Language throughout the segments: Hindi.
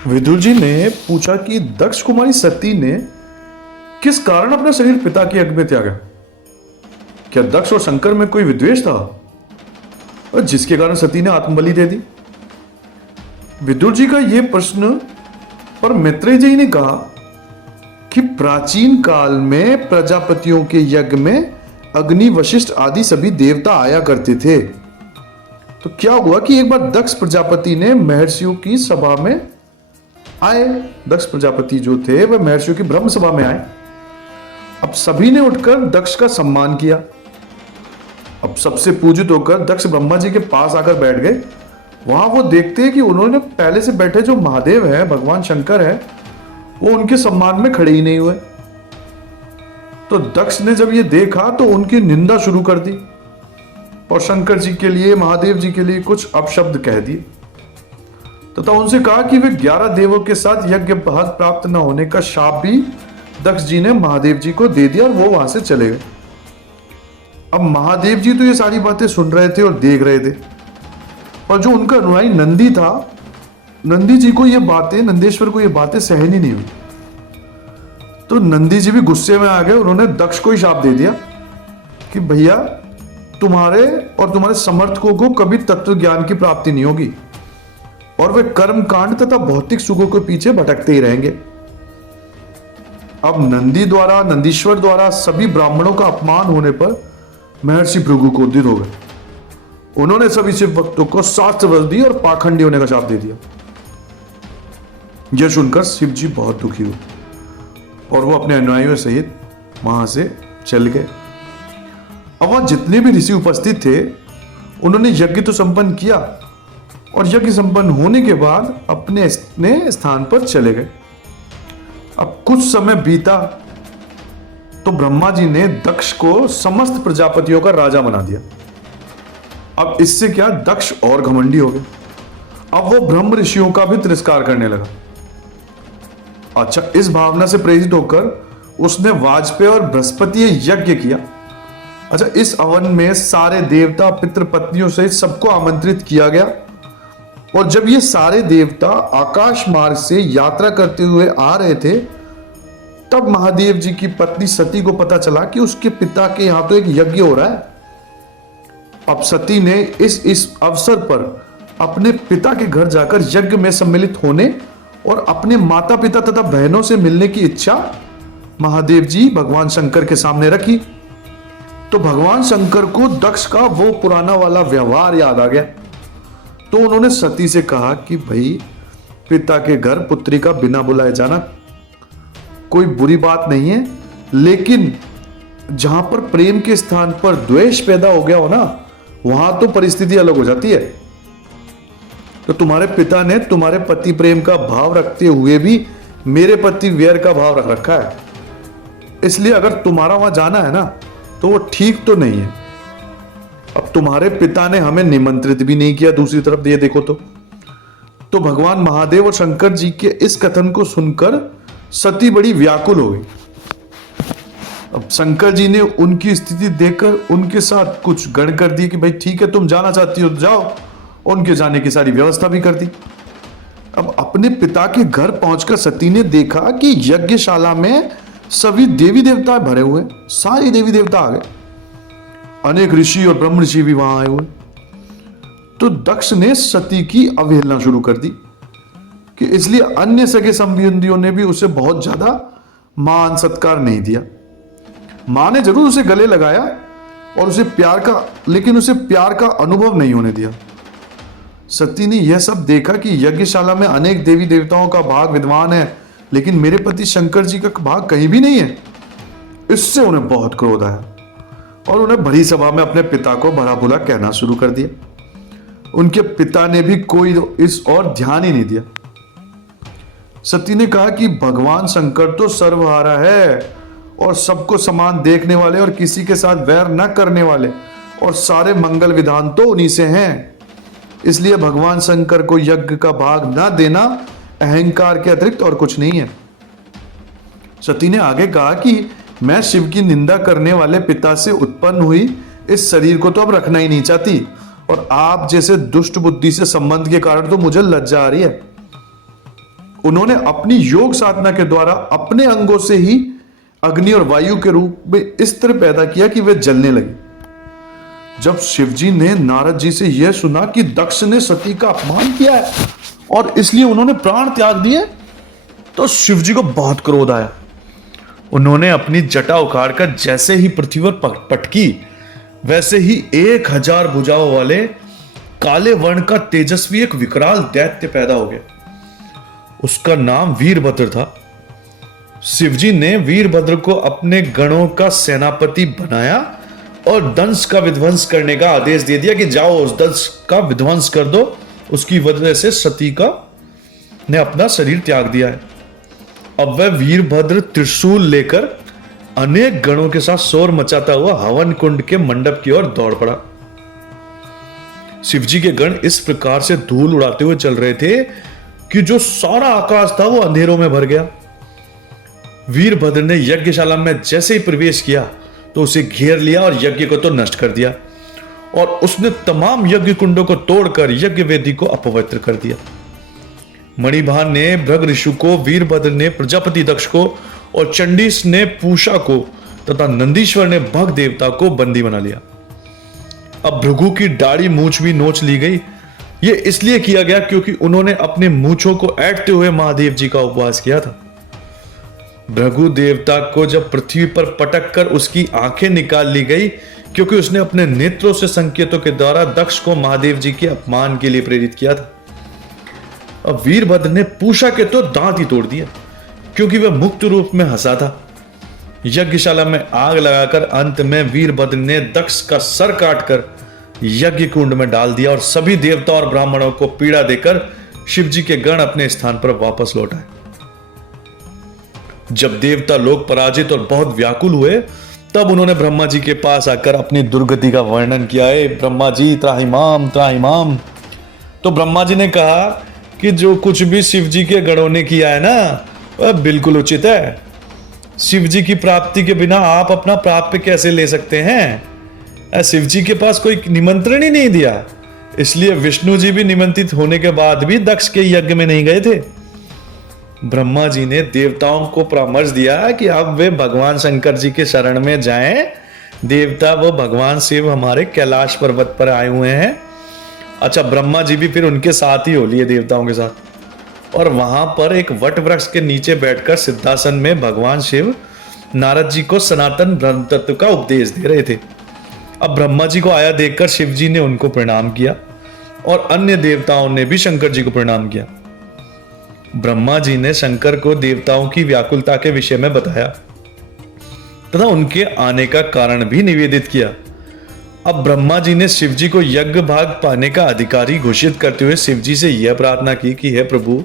विदुर जी ने पूछा कि दक्ष कुमारी सती ने किस कारण अपना शरीर पिता के यज्ञ में त्यागा। क्या दक्ष और शंकर में कोई विद्वेष था और जिसके कारण सती ने आत्मबलि दे दी? विदुर जी का यह प्रश्न पर मैत्रेय जी ने कहा कि प्राचीन काल में प्रजापतियों के यज्ञ में अग्नि, वशिष्ठ आदि सभी देवता आया करते थे। तो क्या हुआ कि एक बार दक्ष प्रजापति ने महर्षियों की सभा में आए। दक्ष प्रजापति जो थे वह महर्षियों की ब्रह्म सभा में आए। अब सभी ने उठकर दक्ष का सम्मान किया। अब सबसे पूजित होकर दक्ष ब्रह्मा जी के पास आकर बैठ गए। वहां वो देखते हैं कि उन्होंने पहले से बैठे जो महादेव है, भगवान शंकर है, वो उनके सम्मान में खड़े ही नहीं हुए। तो दक्ष ने जब ये देखा तो उनकी निंदा शुरू कर दी और शंकर जी के लिए, महादेव जी के लिए कुछ अपशब्द कह दिए तथा उनसे कहा कि वे 11 देवों के साथ यज्ञ भाग प्राप्त न होने का शाप भी दक्ष जी ने महादेव जी को दे दिया और वो वहां से चले गए। अब महादेव जी तो ये सारी बातें सुन रहे थे और देख रहे थे, और जो उनका अनुयायी नंदी था, नंदी जी को ये बातें, नंदेश्वर को ये बातें सहन ही नहीं हुई। तो नंदी जी भी गुस्से में आ गए। उन्होंने दक्ष को ही शाप दे दिया कि भैया, तुम्हारे और तुम्हारे समर्थकों को कभी तत्व ज्ञान की प्राप्ति नहीं होगी और वे कर्म कांड तथा भौतिक सुखों के पीछे भटकते ही रहेंगे। अब नंदीश्वर द्वारा सभी ब्राह्मणों का अपमान होने पर महर्षि भृगु क्रोधित हो गए। उन्होंने सभी शिव भक्तों को शास्त्र वश दी और पाखंडी होने का शाप दे दिया। यह सुनकर शिव जी बहुत दुखी हुए और वो अपने अनुयायियों सहित वहां से चल गए। अब वहां जितने भी ऋषि उपस्थित थे उन्होंने यज्ञ तो संपन्न किया और यज्ञ संपन्न होने के बाद अपने स्थान पर चले गए। अब कुछ समय बीता तो ब्रह्मा जी ने दक्ष को समस्त प्रजापतियों का राजा बना दिया। अब इससे क्या, दक्ष और घमंडी हो गए। अब वो ब्रह्म ऋषियों का भी तिरस्कार करने लगा। अच्छा, इस भावना से प्रेरित होकर उसने वाजपेय और बृहस्पति यज्ञ किया। अच्छा, इस हवन में सारे देवता, पितृ पत्नियों सहित सबको आमंत्रित किया गया। और जब ये सारे देवता आकाश मार्ग से यात्रा करते हुए आ रहे थे तब महादेव जी की पत्नी सती को पता चला कि उसके पिता के यहां तो एक यज्ञ हो रहा है। अब सती ने इस अवसर पर अपने पिता के घर जाकर यज्ञ में सम्मिलित होने और अपने माता पिता तथा बहनों से मिलने की इच्छा महादेव जी भगवान शंकर के सामने रखी। तो भगवान शंकर को दक्ष का वो पुराना वाला व्यवहार याद आ गया। तो उन्होंने सती से कहा कि भाई, पिता के घर पुत्री का बिना बुलाए जाना कोई बुरी बात नहीं है, लेकिन जहां पर प्रेम के स्थान पर द्वेष पैदा हो गया हो ना, वहां तो परिस्थिति अलग हो जाती है। तो तुम्हारे पिता ने तुम्हारे पति प्रेम का भाव रखते हुए भी मेरे पति वैर का भाव रख रखा है, इसलिए अगर तुम्हारा वहां जाना है ना तो वो ठीक तो नहीं है। अब तुम्हारे पिता ने हमें निमंत्रित भी नहीं किया, दूसरी तरफ ये देखो तो भगवान महादेव और शंकर जी के इस कथन को सुनकर सती बड़ी व्याकुल हो गई। अब शंकर जी ने उनकी स्थिति देखकर उनके साथ कुछ गण कर दिए कि भाई ठीक है, तुम जाना चाहती हो तो जाओ। उनके जाने की सारी व्यवस्था भी कर दी। अब अपने पिता के घर पहुंचकर सती ने देखा कि यज्ञशाला में सभी देवी देवता भरे हुए, सारे देवी देवता आ गए, अनेक ऋषि और ब्रह्म ऋषि भी वहां आए हुए। तो दक्ष ने सती की अवहेलना शुरू कर दी कि इसलिए अन्य सगे संबंधियों ने भी उसे बहुत ज्यादा मान सत्कार नहीं दिया। मां ने जरूर उसे गले लगाया और उसे प्यार का अनुभव नहीं होने दिया। सती ने यह सब देखा कि यज्ञशाला में अनेक देवी देवताओं का भाग विद्वान है, लेकिन मेरे पति शंकर जी का भाग कहीं भी नहीं है। इससे उन्हें बहुत क्रोध आया और उन्हें भरी सभा में अपने पिता को भला बुरा कहना शुरू कर दिया। उनके पिता ने भी कोई इस और ध्यान ही नहीं दिया। सती ने कहा कि भगवान शंकर तो सर्वहारा है और सबको समान देखने वाले और किसी के साथ वैर न करने वाले, और सारे मंगल विधान तो उन्हीं से हैं। इसलिए भगवान शंकर को यज्ञ का भाग न देना अहंकार के अतिरिक्त और कुछ नहीं है। सती ने आगे कहा कि मैं शिव की निंदा करने वाले पिता से उत्पन्न हुई इस शरीर को तो अब रखना ही नहीं चाहती, और आप जैसे दुष्ट बुद्धि से संबंध के कारण तो मुझे लज्जा आ रही है। उन्होंने अपनी योग साधना के द्वारा अपने अंगों से ही अग्नि और वायु के रूप में इस तरह पैदा किया कि वे जलने लगे। जब शिवजी ने नारद जी से यह सुना कि दक्ष ने सती का अपमान किया है और इसलिए उन्होंने प्राण त्याग दिए, तो शिवजी को बहुत क्रोध आया। उन्होंने अपनी जटा उखाड़कर जैसे ही पृथ्वी पर पटकी, वैसे ही 1000 भुजाओं वाले काले वर्ण का तेजस्वी एक विकराल दैत्य पैदा हो गया। उसका नाम वीरभद्र था। शिवजी ने वीरभद्र को अपने गणों का सेनापति बनाया और दंश का विध्वंस करने का आदेश दे दिया कि जाओ उस दंश का विध्वंस कर दो। उसकी वजह से सती का ने अपना शरीर त्याग दिया है। अब वह वीरभद्र त्रिशूल लेकर अनेक गणों के साथ शोर मचाता हुआ हवन कुंड के मंडप की ओर दौड़ पड़ा। शिवजी के गण इस प्रकार से धूल उड़ाते हुए चल रहे थे कि जो सारा आकाश था वो अंधेरों में भर गया। वीरभद्र ने यज्ञशाला में जैसे ही प्रवेश किया तो उसे घेर लिया और यज्ञ को तो नष्ट कर दिया, और उसने तमाम यज्ञ कुंडों को तोड़कर यज्ञ वेदी को अपवित्र कर दिया। मणिभान ने भृग ऋषि को, वीरभद्र ने प्रजापति दक्ष को और चंडीस ने पूषा को तथा नंदीश्वर ने भग देवता को बंदी बना लिया। अब भृगु की दाढ़ी मूछ भी नोच ली गई। यह इसलिए किया गया क्योंकि उन्होंने अपने मूछों को ऐंठते हुए महादेव जी का उपवास किया था। भृगु देवता को जब पृथ्वी पर पटक कर उसकी आंखें निकाल ली गई क्योंकि उसने अपने नेत्रों से संकेतों के द्वारा दक्ष को महादेव जी के अपमान के लिए प्रेरित किया था। अब वीरभद्र ने पूषा के तो दांत ही तोड़ दिया क्योंकि वह मुक्त रूप में हंसा था। यज्ञशाला में आग लगाकर अंत में वीरभद्र ने दक्ष का सर काटकर यज्ञ कुंड में डाल दिया और सभी देवता और ब्राह्मणों को पीड़ा देकर शिवजी के गण अपने स्थान पर वापस लौट आए। जब देवता लोग पराजित और बहुत व्याकुल हुए, तब उन्होंने ब्रह्मा जी के पास आकर अपनी दुर्गति का वर्णन किया। है ब्रह्मा जी, त्राहिमाम त्राहिमाम। तो ब्रह्मा जी ने कहा कि जो कुछ भी शिव जी के गणों ने किया है ना, वह बिल्कुल उचित है। शिव जी की प्राप्ति के बिना आप अपना प्राप्य कैसे ले सकते हैं? शिव जी के पास कोई निमंत्रण ही नहीं दिया, इसलिए विष्णु जी भी निमंत्रित होने के बाद भी दक्ष के यज्ञ में नहीं गए थे। ब्रह्मा जी ने देवताओं को परामर्श दिया कि अब वे भगवान शंकर जी के शरण में जाएं। देवता वो भगवान शिव हमारे कैलाश पर्वत पर आए हुए हैं। अच्छा, ब्रह्मा जी भी फिर उनके साथ ही हो लिए देवताओं के साथ, और वहां पर एक वट वृक्ष के नीचे बैठकर सिद्धासन में भगवान शिव नारद जी को सनातन ब्रह्म तत्व का उपदेश दे रहे थे। अब ब्रह्मा जी को आया देखकर शिव जी ने उनको प्रणाम किया और अन्य देवताओं ने भी शंकर जी को प्रणाम किया। ब्रह्मा जी ने शंकर को देवताओं की व्याकुलता के विषय में बताया तथा उनके आने का कारण भी निवेदित किया। अब ब्रह्मा जी ने शिव जी को यज्ञ भाग पाने का अधिकारी घोषित करते हुए शिव जी से यह प्रार्थना की कि हे प्रभु,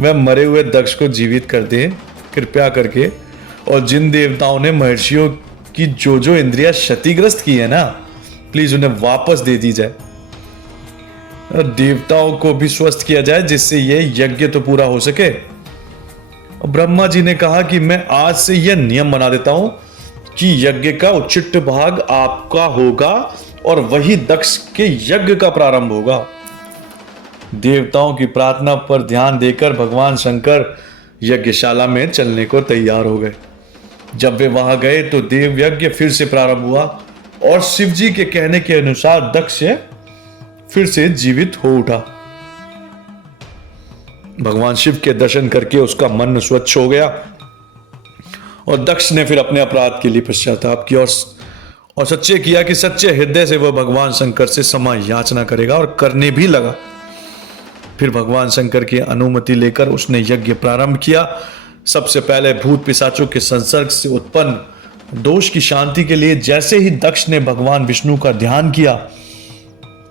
वह मरे हुए दक्ष को जीवित कर दे कृपया करके, और जिन देवताओं ने महर्षियों की जो जो इंद्रियां क्षतिग्रस्त की है ना, प्लीज उन्हें वापस दे दी जाए। देवताओं को भी स्वस्थ किया जाए जिससे यह यज्ञ तो पूरा हो सके। ब्रह्मा जी ने कहा कि मैं आज से यह नियम बना देता हूं कि यज्ञ का उच्चिष्ट भाग आपका होगा और वही दक्ष के यज्ञ का प्रारंभ होगा। देवताओं की प्रार्थना पर ध्यान देकर भगवान शंकर यज्ञशाला में चलने को तैयार हो गए। जब वे वहां गए तो देव यज्ञ फिर से प्रारंभ हुआ और शिव जी के कहने के अनुसार दक्ष फिर से जीवित हो उठा। भगवान शिव के दर्शन करके उसका मन स्वच्छ हो गया और दक्ष ने फिर अपने अपराध के लिए पश्चाताप किया और सच्चे किया कि सच्चे हृदय से वह भगवान शंकर से क्षमा याचना करेगा, और करने भी लगा। फिर भगवान शंकर की अनुमति लेकर उसने यज्ञ प्रारंभ किया। सबसे पहले भूत पिशाचों के संसर्ग से उत्पन्न दोष की शांति के लिए जैसे ही दक्ष ने भगवान विष्णु का ध्यान किया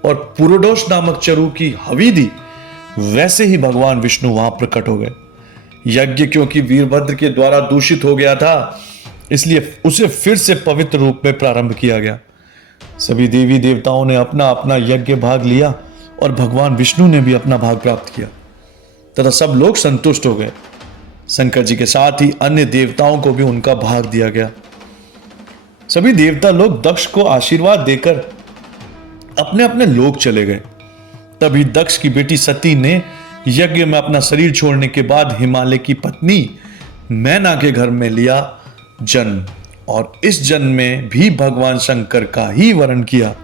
और पुरोडोष नामक चरु की हवि दी, वैसे ही भगवान विष्णु वहां प्रकट हो गए। यज्ञ क्योंकि वीरभद्र के द्वारा दूषित हो गया था, इसलिए उसे फिर से पवित्र रूप में प्रारंभ किया गया। सभी देवी देवताओं ने अपना अपना यज्ञ भाग लिया और भगवान विष्णु ने भी अपना भाग प्राप्त किया तथा सब लोग संतुष्ट हो गए। शंकर जी के साथ ही अन्य देवताओं को भी उनका भाग दिया गया। सभी देवता लोग दक्ष को आशीर्वाद देकर अपने अपने लोक चले गए। तभी दक्ष की बेटी सती ने यज्ञ में अपना शरीर छोड़ने के बाद हिमालय की पत्नी मैना के घर में लिया जन्म और इस जन्म में भी भगवान शंकर का ही वर्ण किया।